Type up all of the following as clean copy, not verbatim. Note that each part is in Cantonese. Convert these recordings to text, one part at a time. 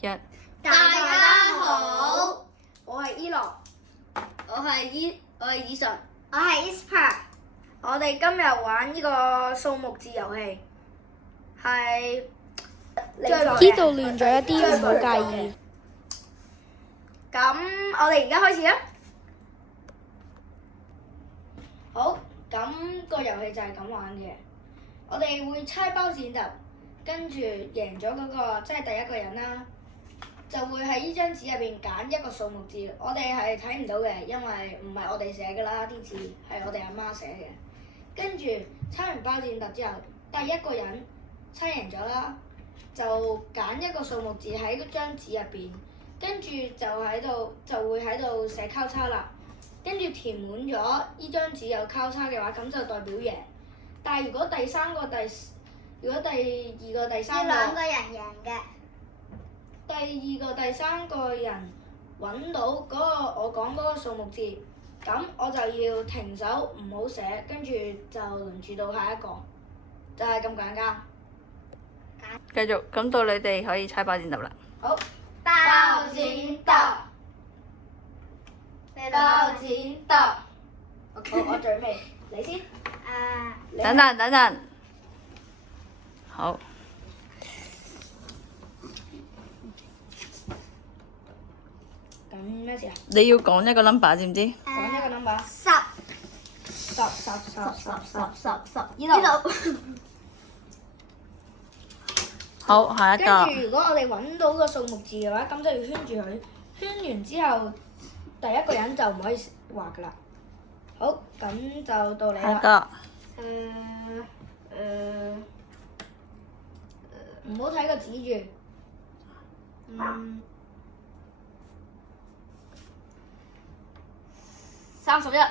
一。大家好，我係伊樂，我係以純，我係 Isper。我哋今日玩呢個數目字遊戲，係呢度亂咗一啲，唔好介意。咁我哋而家開始啦。好，咁個遊戲就係咁玩嘅。我哋會猜包剪揼，跟住贏咗嗰個即係第一個人啦，就會喺呢張紙入邊揀一個數目字。我哋係睇唔到嘅，因為唔係我哋寫㗎啦，啲字係我哋阿媽寫嘅。跟住猜完包剪揼之後，第一個人猜贏咗啦，就揀一個數目字喺嗰張紙入邊，跟住就會喺度寫交叉啦。跟住填滿咗呢張紙有交叉嘅話，咁就代表贏。但係如果第二個、第三個，呢兩個人贏嘅。第二個、第三個人揾到嗰個我講嗰個數目字，咁我就要停手唔好寫，跟住就輪住到下一個，就係咁簡單。繼續，咁到你哋可以猜包剪揼啦。好，包剪揼，包剪揼。好，我最尾，你先。你等陣。好。咁咩事啊？你要講一個 number 知唔知？講一個 number。十，呢度。好，下一跟個。住如果我哋揾到個數目字嘅話，咁就要圈住佢。圈完之後，第一個人就唔可以畫噶啦。好，咁就到你啦。下一個。唔好睇個紙住。31。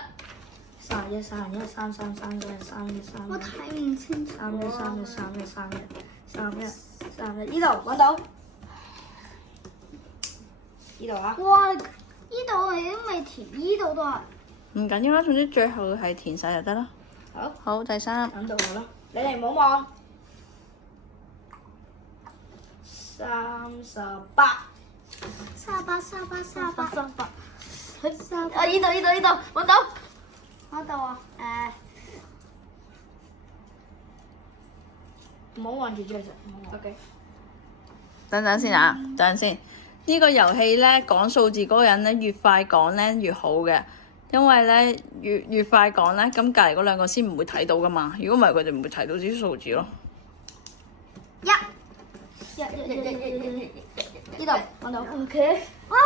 我睇唔清楚。呢度揾到。呢度啊。哇！呢度你都未填，呢度都係。唔緊要啦，總之最後係填晒就得啦。好。好，第三。等到我啦，你哋唔好望。38。啊！呢度，揾到。嗰度啊，唔好望住張相。OK。等陣先啊，等陣先。呢個遊戲咧講數字嗰個人咧越快講咧越好嘅，因為咧越快講咧，咁隔離嗰兩個先唔會睇到噶嘛。如果唔係，佢哋唔會睇到啲數字咯。呢度揾到。OK。哇！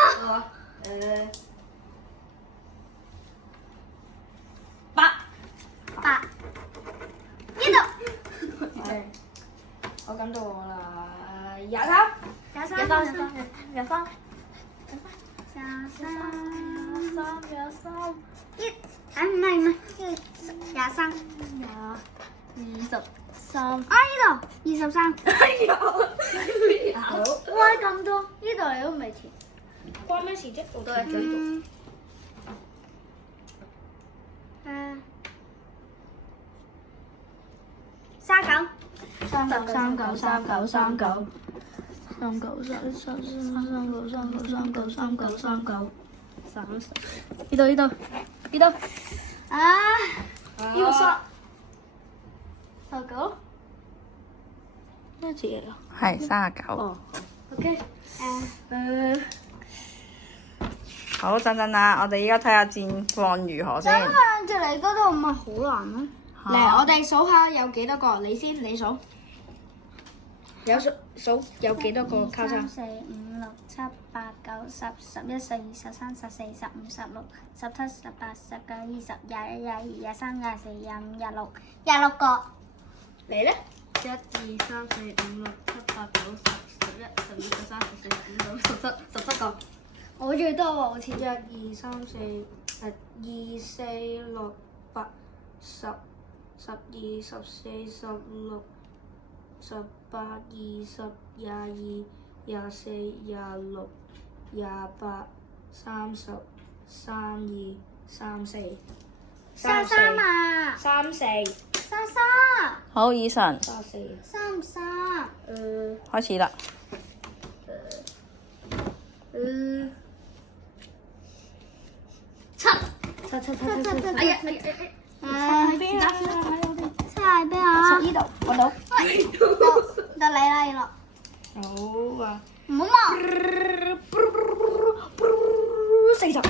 8。呢度。係。我感到我啦。23。唔係23。啊！呢度23。好。哇！咁多，呢度你都未填。關咩事啫？我都係嘴讀。39。呢度。啊！呢個19。咩字嚟啊？係39。哦。 OK。好，等陣啦，我哋依家睇下戰況如何先。咁兩隻嚟嗰度唔係好難咩？嚟，我哋數下有幾多個，你先，你數。數有幾多個交叉？3、4、5、6、7、8、9、10、11、12、13、14、15、16、17、18、19、20、21、22、23、24、25、26個。你咧1、2、3、4、5、6、7、8、9、10、11、12、13、14、15、16、17個。我最多喎，好似。 1、2、3、4、2、4、6、8、10、12、14、16、18、20、22、24、26、28、30、32、34。33啊34。好，以晨34。33。開始啦。七。哎呀！誒，邊啊？七喺邊啊？呢度揾到。到你啦，葉樂。好啊。唔好望。 40。好。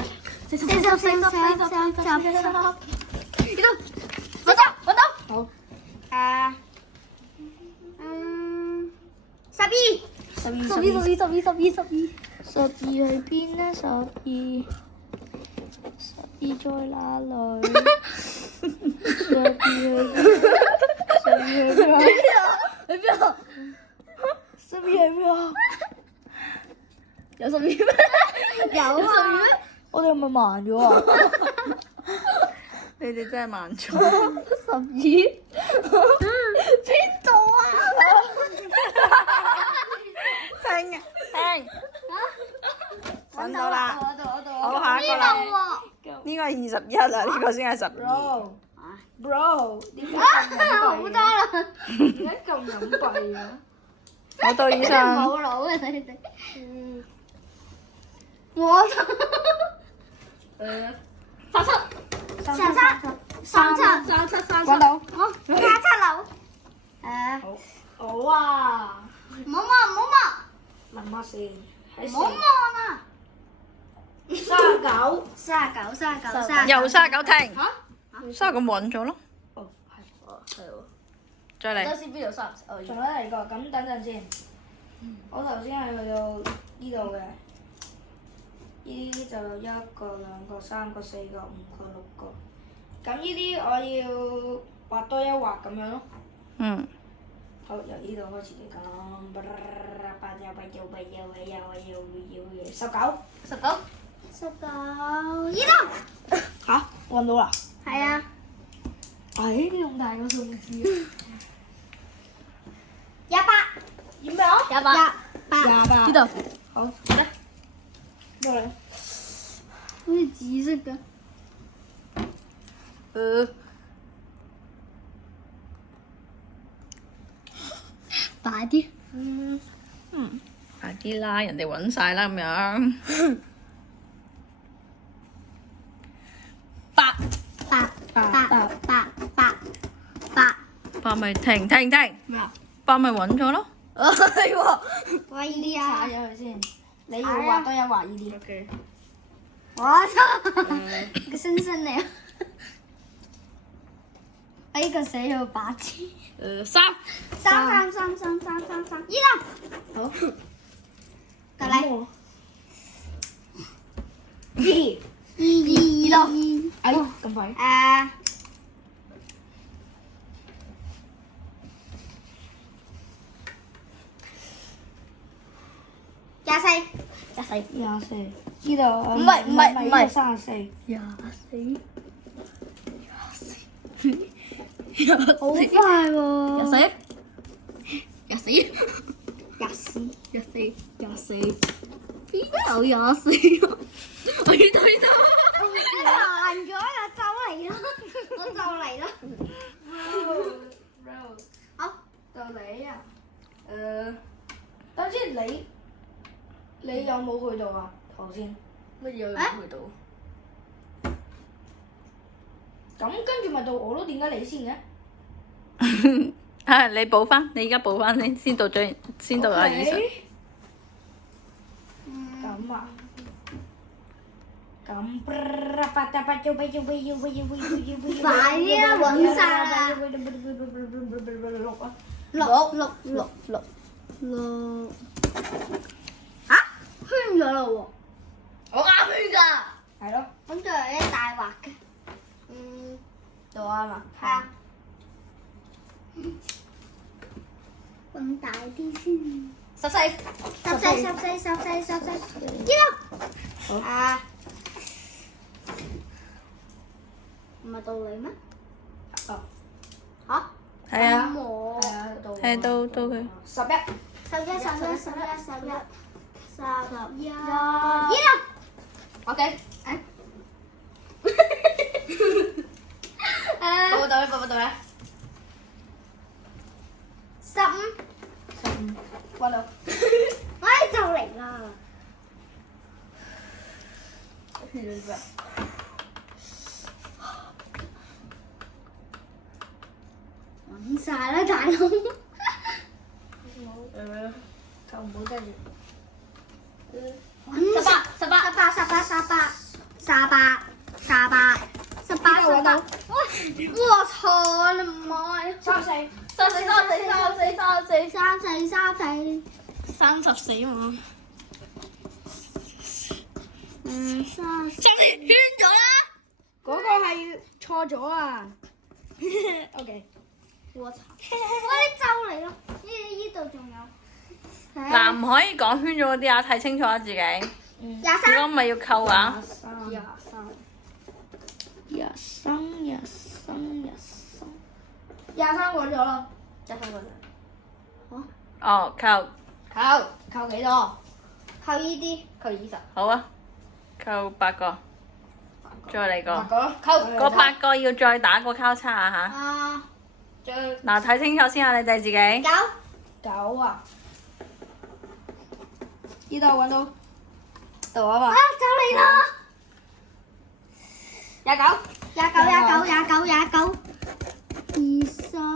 12喺邊呢？12在哪裏？12喺邊啊？喺邊啊？ 12喺邊啊？有12咩？有啊。我哋係咪慢咗啊？你哋真係慢咗。 12邊度啊？聽啊聽，揾到啦。好，下一個呢啦。度喎。呢個係21啦，呢個先係12。 Bro，點解好多啦。點解咁隱蔽啊？我到以上。冇腦嘅你哋。我37揾到。好，37樓。好啊。唔好望，問下先。喺唔好望啊！ 39。 39。又39停。嚇39揾咗咯。哦，係。係喎。再嚟。等先邊度30？哦，仲有嚟個，咁等陣先。我頭先係去到呢度嘅，呢啲就1個、2個、3個、4個、5個、6個。咁呢啲我要畫多一畫咁樣咯。嗯。好，由呢度開始嚟講。19。 19。呢度。嚇？揾到啦！係啊。誒，咁大個數字。 18。點咩啊28。呢度。好，得。過嚟。好似紫色嘅。快啲。快啲啦，人哋揾晒啦咁樣。8。8咪停。咩啊8咪揾咗咯。係喎。喂擦咗佢先。你要畫多一畫呢啲。OK。我操！個星星嚟啊！我呢個寫咗8字。 3。 3。呢度。好。到你。2。 2。哎，咁快。24。 24。呢度唔係34。 好快喎！ 24。邊有24啊？我要睇到。行咗啦，就嚟啦，我就嚟啦。好，到你啊。等先，你有冇去到啊？頭先。乜嘢有去到？咁跟住咪到我咯？點解你先嘅？係你補翻，你而家補翻先到阿以上。咁啊。咁。快啲啦，揾晒啦。6。啊？圈咗啦喎！我啱圈㗎。係咯。咁仲有一大畫嘅。到啱啊。係啊。揾大啲先。 14。 14。呢度。好。唔係到你咩？哦。嚇？係啊。我。係到佢。 11。 11。OK。報到咧。 15。揾到。就嚟啦。揾晒啦，大佬。就唔好跟住。十八，我操你媽呀！34嘛。圈咗啦！嗰個係錯咗啊！OK。我操！我啲周嚟咯，呢度仲有。嗱，唔可以講圈咗嗰啲啊，睇清楚啊自己。如23。果唔係要扣啊。23過咗咯。哦，扣扣幾多？扣呢啲。扣20。好啊，扣8個，再嚟8個。個咯。扣嗰8個要再打個交叉啊嚇！啊嗱，睇清楚先啊，你哋自己。 9啊！呢度揾到，度啊嘛。啊，就嚟啦！ 29。 29。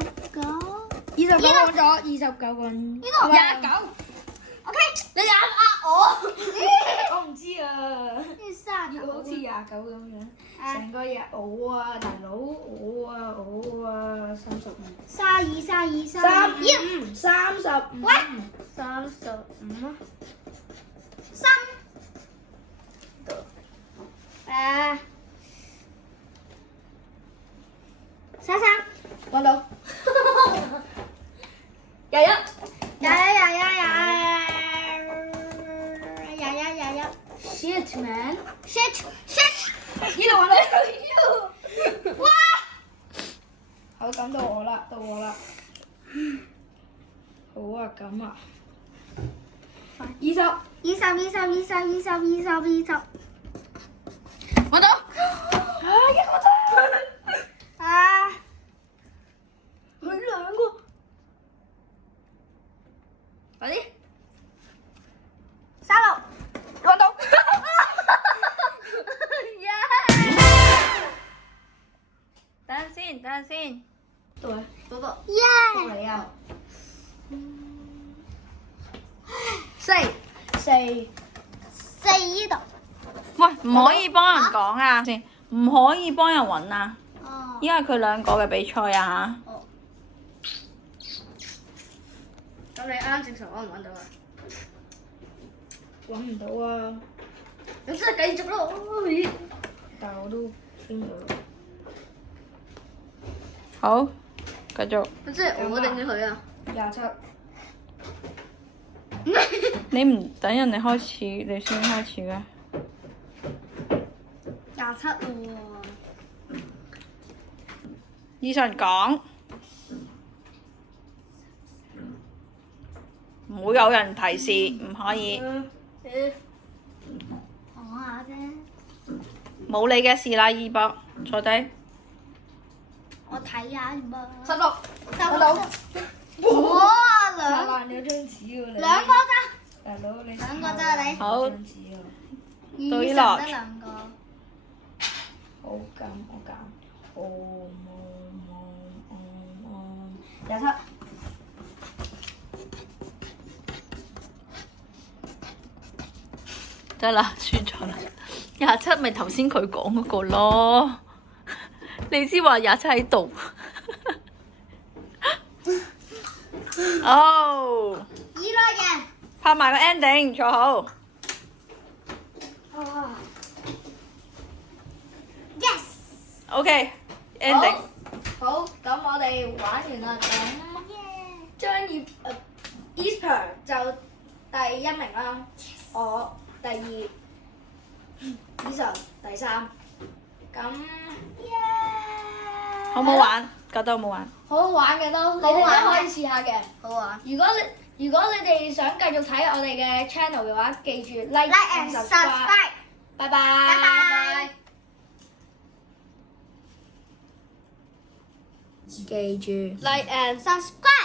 29揾咗29個人。呢度29。 OK，你又呃我。我唔知啊。好似29咁樣，成個日我啊，大佬我啊，35。35。35。喂35啊！33。揾到。21。Shit man！ Shit！ 呢度揾到。哇！好，咁到我啦。好啊，咁啊。20。揾到。一個啫。佢兩個。快啲。36。揾到。等陣先。到啊，到耶！你啊。4呢度。喂，唔可以幫人講啊，先唔可以幫人揾啊，哦。因為佢兩個嘅比賽啊咁你啱正常揾唔揾到啊？揾唔到啊！咁即係繼續咯。但係我都傾咗。好，繼續。咁即係我定咗佢啊27。你唔等人哋開始，你先開始嘅。 27喎。以上講，唔會有人提示，唔可以。講下啫。冇你嘅事啦，二博，坐低。我睇下噃。 16。收到。哇！擦爛咗張紙喎你。兩個咋？大佬你。兩個咋你？好張紙啊！到呢20落得兩個。好減。27。得啦，輸咗啦。27咪頭先佢講嗰個咯，你知話27喺度。哦，以內嘅。拍埋個 ending，坐好。 Yes。 OK，ending。好，咁我哋玩完啦，咁張業Esper 就第1名啦，我第2，Eason 第3，咁好唔好玩？覺得好唔好玩？好好玩嘅都，你哋都可以試下嘅。好啊。如果你哋想繼續睇我哋嘅 channel 嘅話，記住 like and subscribe。 subscribe。拜拜。拜拜。記住。 Like and subscribe。